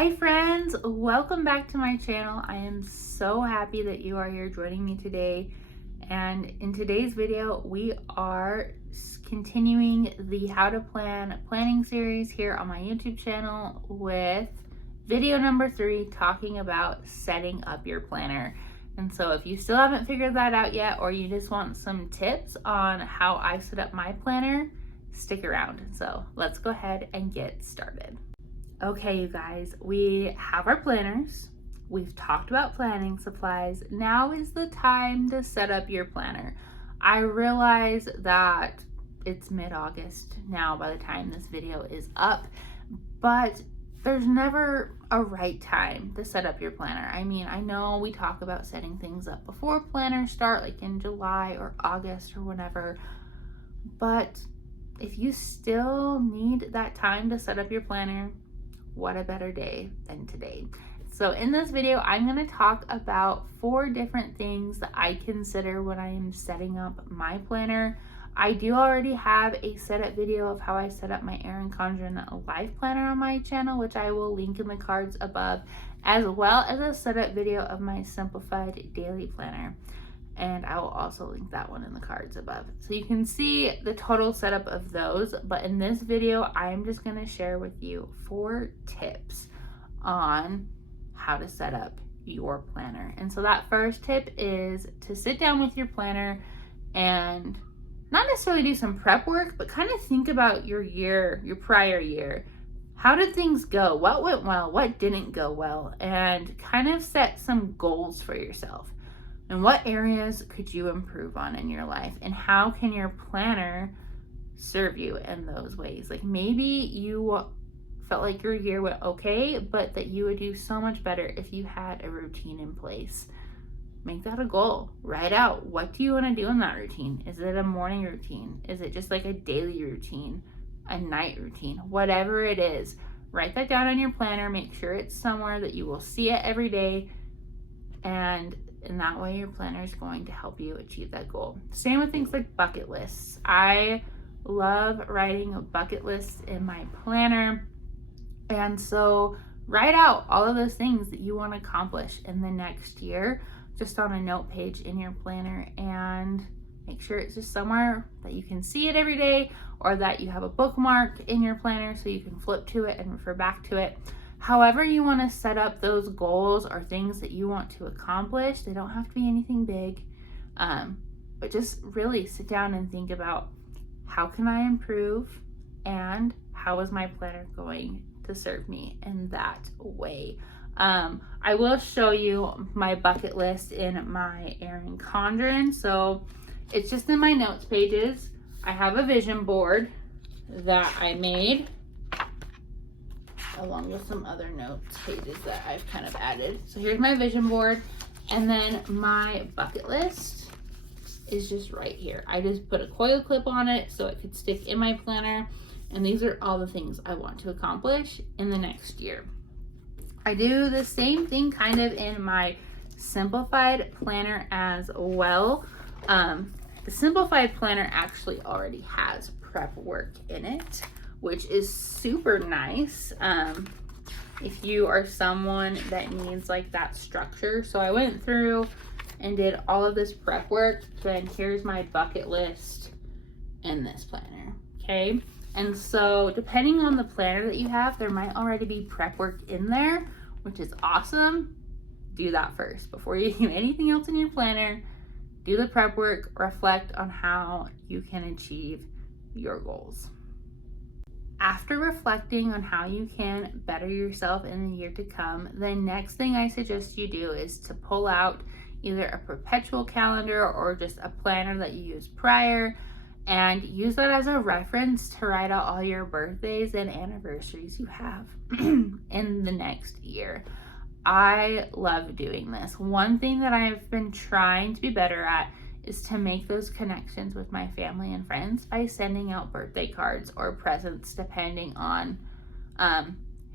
Hi friends, welcome back to my channel. I am so happy that you are here joining me today. And in today's video, we are continuing the How to Plan planning series here on my YouTube channel with video number 3, talking about setting up your planner. And so if you still haven't figured that out yet, or you just want some tips on how I set up my planner, stick around. So let's go ahead and get started. Okay, you guys, we have our planners. We've talked about planning supplies. Now is the time to set up your planner. I realize that it's mid-August now by the time this video is up, but there's never a right time to set up your planner. I mean, I know we talk about setting things up before planners start, like in July or August or whenever, but if you still need that time to set up your planner, what a better day than today. So in this video, I'm going to talk about 4 different things that I consider when I am setting up my planner. I do already have a setup video of how I set up my Erin Condren life planner on my channel, which I will link in the cards above, as well as a setup video of my simplified daily planner. And I will also link that one in the cards above. So you can see the total setup of those. But in this video, I'm just going to share with you 4 tips on how to set up your planner. And so that first tip is to sit down with your planner and not necessarily do some prep work, but kind of think about your year, your prior year. How did things go? What went well? What didn't go well? And kind of set some goals for yourself. And what areas could you improve on in your life? And how can your planner serve you in those ways? Like maybe you felt like your year went okay, but that you would do so much better if you had a routine in place. Make that a goal. Write out, what do you want to do in that routine? Is it a morning routine? Is it just like a daily routine? A night routine? Whatever it is, write that down on your planner. Make sure it's somewhere that you will see it every day. And in that way, your planner is going to help you achieve that goal. Same with things like bucket lists. I love writing a bucket list in my planner. And so write out all of those things that you want to accomplish in the next year, just on a note page in your planner, and make sure it's just somewhere that you can see it every day, or that you have a bookmark in your planner so you can flip to it and refer back to it. However you want to set up those goals or things that you want to accomplish, they don't have to be anything big, but just really sit down and think about, how can I improve, and how is my planner going to serve me in that way. I will show you my bucket list in my Erin Condren. So it's just in my notes pages. I have a vision board that I made, along with some other notes pages that I've kind of added. So here's my vision board, and then my bucket list is just right here. I just put a coil clip on it so it could stick in my planner, and these are all the things I want to accomplish in the next year. I do the same thing kind of in my simplified planner as well. The simplified planner actually already has prep work in it, which is super nice if you are someone that needs like that structure. So I went through and did all of this prep work. Then here's my bucket list in this planner, okay? And so depending on the planner that you have, there might already be prep work in there, which is awesome. Do that first before you do anything else in your planner. Do the prep work, reflect on how you can achieve your goals. After reflecting on how you can better yourself in the year to come, the next thing I suggest you do is to pull out either a perpetual calendar or just a planner that you used prior, and use that as a reference to write out all your birthdays and anniversaries you have in the next year. I love doing this. One thing that I've been trying to be better at is to make those connections with my family and friends by sending out birthday cards or presents depending on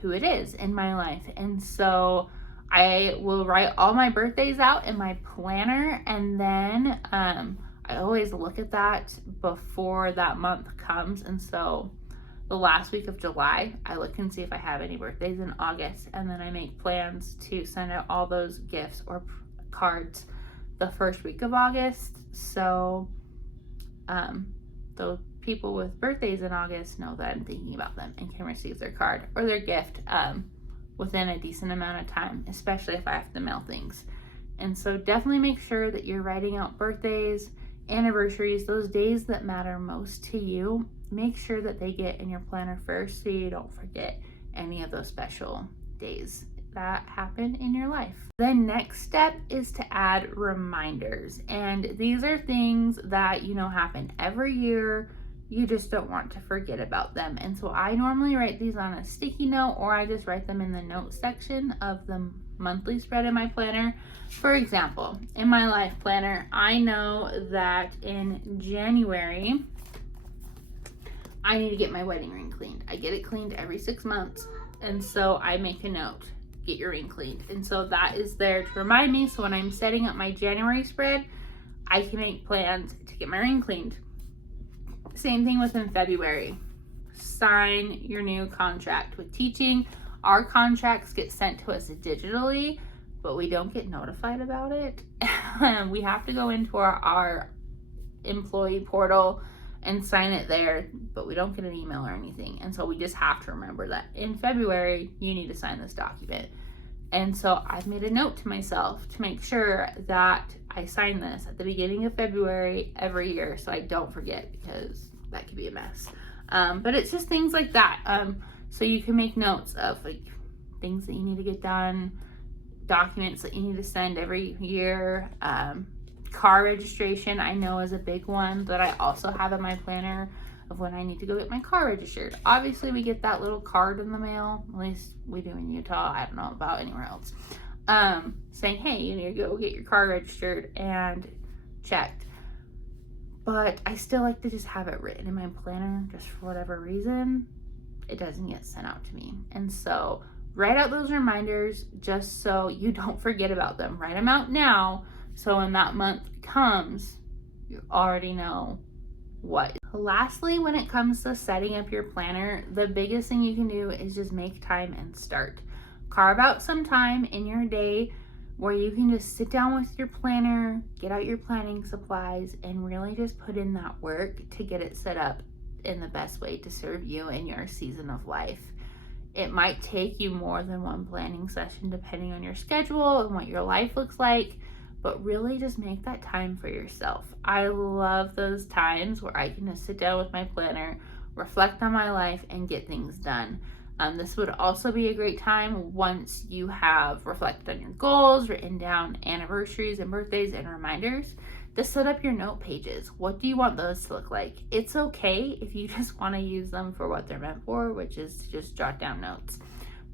who it is in my life. And so I will write all my birthdays out in my planner, and then I always look at that before that month comes. And so the last week of July, I look and see if I have any birthdays in August, and then I make plans to send out all those gifts or cards the first week of August. So those people with birthdays in August know that I'm thinking about them and can receive their card or their gift within a decent amount of time, especially if I have to mail things. And so definitely make sure that you're writing out birthdays, anniversaries, those days that matter most to you. Make sure that they get in your planner first so you don't forget any of those special days that happen in your life. The next step is to add reminders. And these are things that happen every year. You just don't want to forget about them. And so I normally write these on a sticky note, or I just write them in the notes section of the monthly spread in my planner. For example, in my life planner, I know that in January, I need to get my wedding ring cleaned. I get it cleaned every 6 months. And so I make a note, get your ring cleaned. And so that is there to remind me. So when I'm setting up my January spread, I can make plans to get my ring cleaned. Same thing within February. Sign your new contract. With teaching, our contracts get sent to us digitally, but we don't get notified about it. We have to go into our employee portal and sign it there, but we don't get an email or anything. And so we just have to remember that in February, you need to sign this document. And so I've made a note to myself to make sure that I sign this at the beginning of February every year so I don't forget, because that could be a mess. But it's just things like that. So you can make notes of like things that you need to get done, documents that you need to send every year. Car registration, I know, is a big one that I also have in my planner of when I need to go get my car registered. Obviously, we get that little card in the mail, at least we do in Utah. I don't know about anywhere else. Saying, hey, you need to go get your car registered and checked. But I still like to just have it written in my planner, just for whatever reason, it doesn't get sent out to me. And so write out those reminders just so you don't forget about them. Write them out now, so when that month comes, you already know what. Lastly, when it comes to setting up your planner, the biggest thing you can do is just make time and start. Carve out some time in your day where you can just sit down with your planner, get out your planning supplies, and really just put in that work to get it set up in the best way to serve you in your season of life. It might take you more than one planning session depending on your schedule and what your life looks like, but really just make that time for yourself. I love those times where I can just sit down with my planner, reflect on my life, and get things done. This would also be a great time once you have reflected on your goals, written down anniversaries and birthdays and reminders, to set up your note pages. What do you want those to look like? It's okay if you just want to use them for what they're meant for, which is to just jot down notes.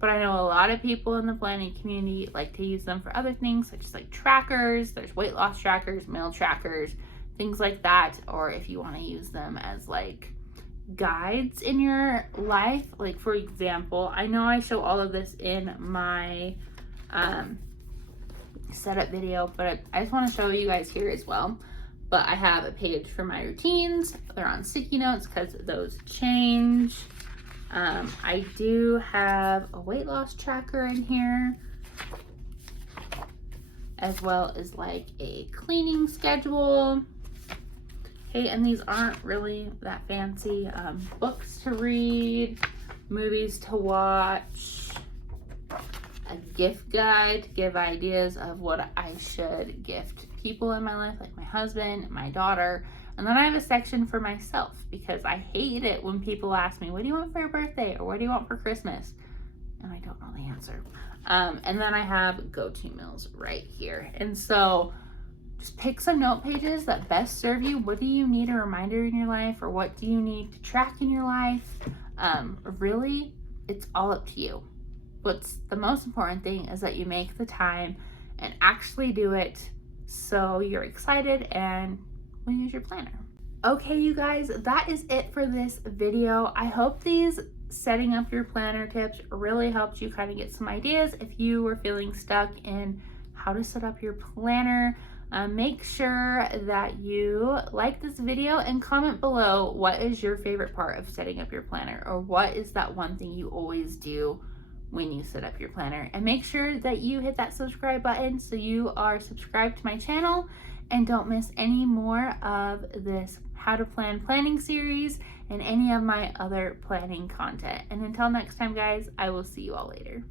But I know a lot of people in the planning community like to use them for other things, such as like trackers. There's weight loss trackers, meal trackers, things like that. Or if you want to use them as like guides in your life. Like, for example, I know I show all of this in my setup video, but I just want to show you guys here as well. But I have a page for my routines. They're on sticky notes because those change. I do have a weight loss tracker in here, as well as like a cleaning schedule. Okay, and these aren't really that fancy. Books to read, movies to watch, a gift guide to give ideas of what I should gift people in my life, like my husband, my daughter. And then I have a section for myself because I hate it when people ask me, what do you want for your birthday? Or what do you want for Christmas? And I don't know the answer. And then I have go-to meals right here. And so just pick some note pages that best serve you. What do you need a reminder in your life? Or what do you need to track in your life? Really, it's all up to you. What's the most important thing is that you make the time and actually do it so you're excited and will use your planner. Okay, you guys, that is it for this video. I hope these setting up your planner tips really helped you kind of get some ideas if you were feeling stuck in how to set up your planner. Make sure that you like this video and comment below what is your favorite part of setting up your planner, or what is that one thing you always do when you set up your planner. And make sure that you hit that subscribe button so you are subscribed to my channel and don't miss any more of this how to plan planning series and any of my other planning content. And until next time, guys, I will see you all later.